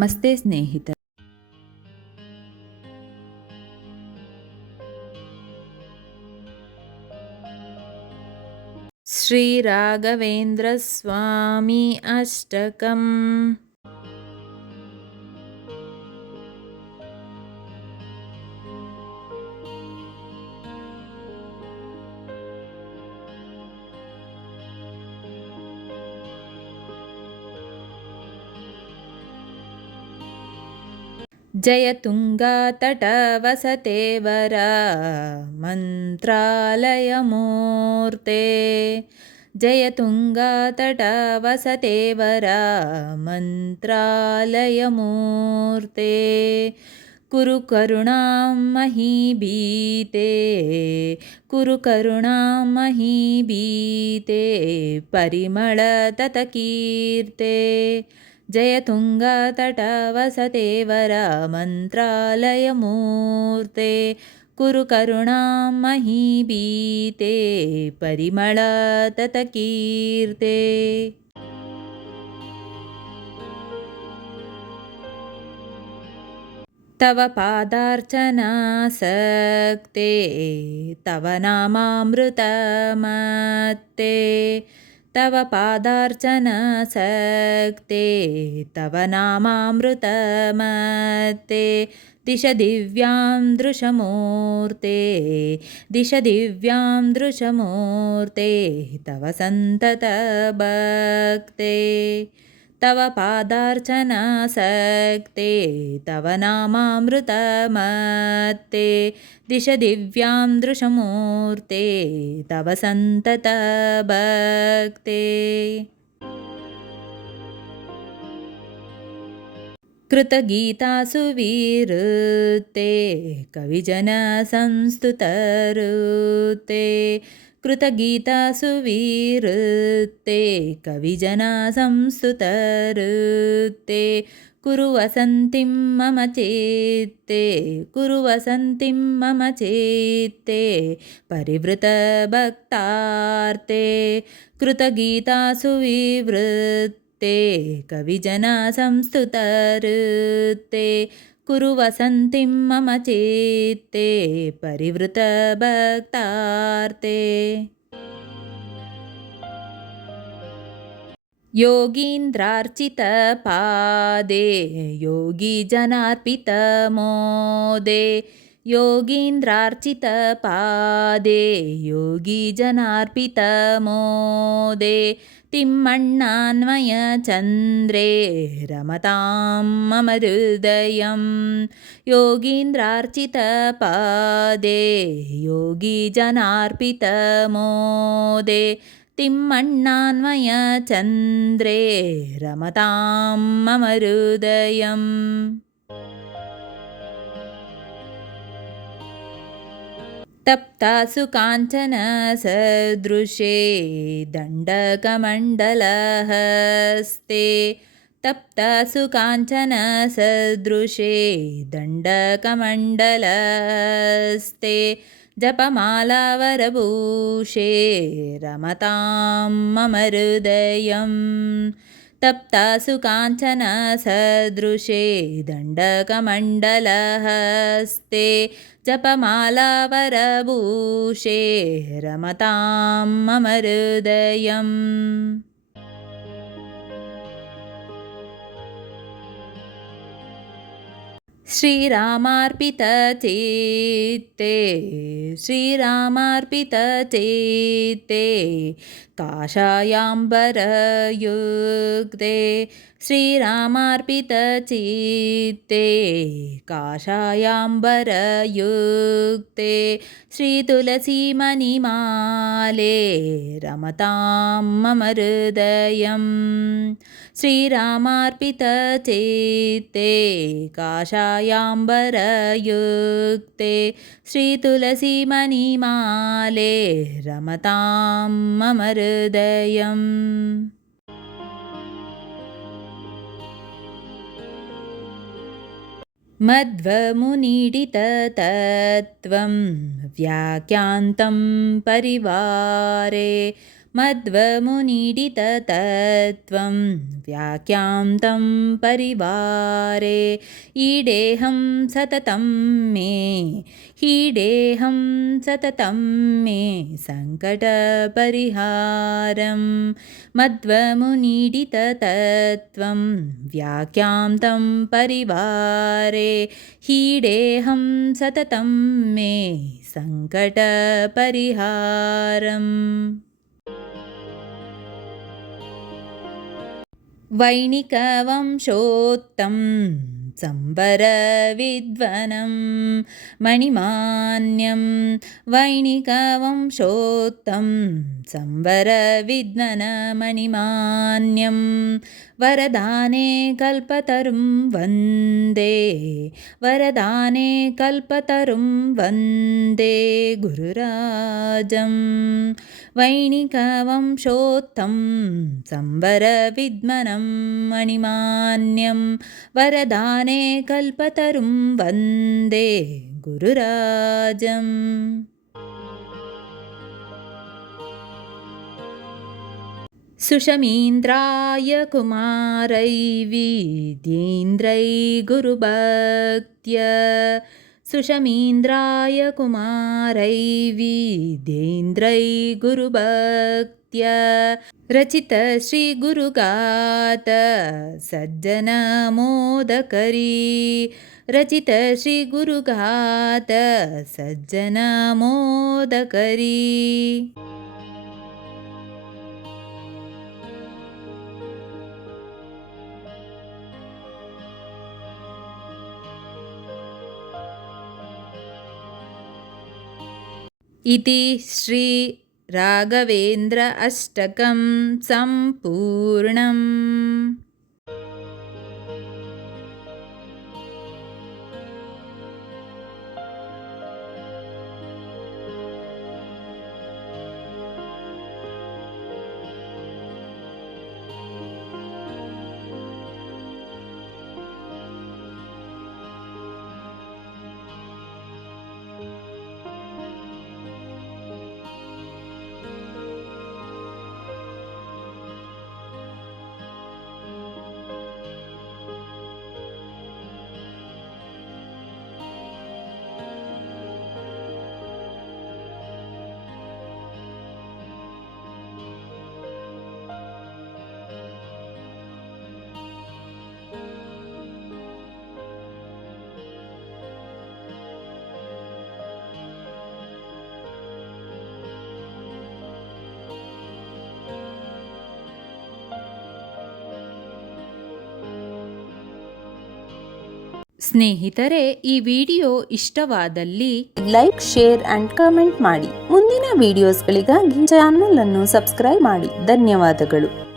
ನಮಸ್ತೆ ಸ್ನೇಹಿತರೆ. ಶ್ರೀ ರಾಘವೇಂದ್ರ ಸ್ವಾಮಿ ಅಷ್ಟಕಂ. ಜಯ ತುಂಗಾ ತಟ ವಸತೇವರ ಮಂತ್ರಾಲಯ ಮೂರ್ತೆ. ಜಯ ತುಂಗಾ ತಟ ವಸತೇವರ ಮಂತ್ರಾಲಯ ಮೂರ್ತೆ. ಕುರು ಕರುಣಾಂ ಮಹೀಭೀತೆ ಕುರು ಕರುಣಾಂ ಮಹೀಭೀತೆ ಪರಿಮಳ ತತಕೀರ್ತೆ. ಜಯ ತುಂಗಾ ತಟ ವಸತೇವರ ಮಂತ್ರಾಲಯ ಮೂರ್ತೆ. ಕುರು ಕರುಣಾಂ ಮಹೀಭೀತೆ ಪರಿಮಳ ತತಕೀರ್ತೆ. ತವ ಪಾದಾರ್ಚನಾಸಕ್ತೆ ತವ ನಾಮಾಮೃತಮತ್ತೆ. ತವ ಪಾದಾರ್ಚನಾಸಕ್ತೆ ತವ ನಾಮಾಮೃತಮತ್ತೆ. ದಿಶ ದಿವ್ಯಾಂ ದೃಶಮೂರ್ತೆ ದಿಶ ದಿವ್ಯಾಂ ದೃಶಮೂರ್ತೆ ತವ ಸಂತತ ಭಕ್ತೆ. ತವ ಪಾದಾರ್ಚನಾಸಕ್ತೆ ತವ ನಾಮಾಮೃತಮತ್ತೆ. ದಿಶ ದಿವ್ಯಾಂ ದೃಶಮೂರ್ತೆ ತವ ಸಂತತ ಭಕ್ತೆ. ಕೃತಗೀತಾಸು ವಿರುತೆ ಕವಿಜನ ಸಂಸ್ತುತರುತೆ. ಕೃತಗೀತಾಸು ವಿರುತೆ ಕವಿಜನ ಸಂಸ್ತುತರುತೆ. ಕುರು ವಸಂತಿಂ ಮಮ ಚಿತ್ತೆ ಕುರು ವಸಂತಿಂ ಮಮ ಚಿತ್ತೆ ಪರಿವೃತ ಭಕ್ತಾರ್ತೆ. ಕೃತಗೀತಾಸು ವಿವೃತ್ತೆ ಕವಿಜನ ಸಂಸ್ತುತರುತೆ. ಕುರು ವಸಂತಿಂ ಮಮ ಚಿತ್ತೆ ಪರಿವೃತ ಭಕ್ತಾರ್ತೆ. ಯೋಗೀಂದ್ರಾರ್ಚಿತ ಪಾದೆ ಯೋಗಿ ಜನಾರ್ಪಿತ ಮೋದೆ. ಯೋಗೀಂದ್ರಾರ್ಚಿತ ಪಾದೆ ಯೋಗಿ ಜನಾರ್ಪಿತ ಮೋದೆ. ತಿಮ್ಮಣ್ಣಾನ್ವಯ ಚಂದ್ರೇ ರಮತಾಂ ಮಮ ಹೃದಯಂ. ಯೋಗೀಂದ್ರಾರ್ಚಿತ ಪಾದೆ ಯೋಗಿ ಜನಾರ್ಪಿತ ಮೋದೆ. ತಿಮ್ಮಣ್ಣಾನ್ವಯ ಚಂದ್ರೇ ರಮತಾಂ ಮಮ ಹೃದಯಂ. ತಪ್ತಾಸು ಕಾಂಚನ ಸದೃಶೇ ದಂಡಕಮಂಡಲಹಸ್ತೆ. ತಪ್ತಾಸು ಕಾಂಚನ ಸದೃಶೇ ದಂಡಕಮಂಡಲಹಸ್ತೆ. ಜಪಮಾಲಾವರಭೂಷೇ ರಮತಾಂ ಮಮ ಹೃದಯಂ. ತಪ್ತಾಸು ಕಾಂಚನ ಸದೃಶೇ ದಂಡಕಮಂಡಲಹಸ್ತೆ. ಜಪಮಾಲಾವರಭೂಷೇ ರಮತಾಂ ಮಮ ಹೃದಯಂ. ಶ್ರೀರಾಮಾರ್ಪಿತ ಚಿತ್ತೆ ಶ್ರೀರಾಮಾರ್ಪಿತ ಚಿತ್ತೆ ಕಾಷಾಯಾಂಬರಯುಕ್ತೆ. ಶ್ರೀರಾಮಾರ್ಪಿತ ಚಿತ್ತೆ ಕಾಷಾಯಾಂಬರಯುಕ್ತೆ. ಶ್ರೀ ತುಳಸಿ ಮಣಿಮಾಲೆ ರಮತಾಂ ಮಮ ಹೃದಯಂ. ಶ್ರೀರಾಮಾರ್ಪಿತ ಚಿತ್ತೆ ಕಾಷಾಯಾಂಬರಯುಕ್ತೆ. ಶ್ರೀ ತುಳಸಿ ಮಣಿಮಾಲೆ ರಮತಾಂ ಮಮ ಹೃದಯಂ. ಮಧ್ವಮುನೀಡಿತತತ್ವಂ ವ್ಯಾಖ್ಯಾಂತಂ ಪರಿವಾರೆ. मध्वमुनीडिततत्त्वं व्याख्यान्तं परिवारे ईडेहं सततं मे हीडेहं सततं मे सङ्कटपरिहारं मध्वमुनीडिततत्त्वं व्याख्यान्तं परिवारे हीडेहं सततं मे सङ्कटपरिहारम् वैणिकवंशोत्तं संवरविद्वनं मणिमान्यं वैणिकवंशोत्तं संवरविद्वनमणिमान्यं वरदाने कल्पतरुं वन्दे वरदाने कल्पतरुं वन्दे गुरुराजं वैणिकवंशोत्तं संवरविद्वनं मणिमान्यं वरदाने कल्पतरुं वन्दे गुरुराजम् सुषमीन्द्राय कुमारैर्विद्येन्द्रै गुरुभक्त्या सुषमीन्द्राय कुमारैर्विद्येन्द्रै गुरुभक्त्या रचित श्रीगुरुगाथा सज्जनमोदकरी रचित श्रीगुरुगाथा सज्जनमोदकरी इति श्री राघवेन्द्र अष्टकं सम्पूर्णम्। ಸ್ನೇಹಿತರೆ, ಈ ವಿಡಿಯೋ ಇಷ್ಟವಾದಲ್ಲಿ ಲೈಕ್, ಶೇರ್ ಅಂಡ್ ಕಮೆಂಟ್ ಮಾಡಿ. ಮುಂದಿನ ವಿಡಿಯೋಸ್ಗಳಿಗಾಗಿ ಚಾನಲ್ ಅನ್ನು ಸಬ್ಸ್ಕ್ರೈಬ್ ಮಾಡಿ. ಧನ್ಯವಾದಗಳು.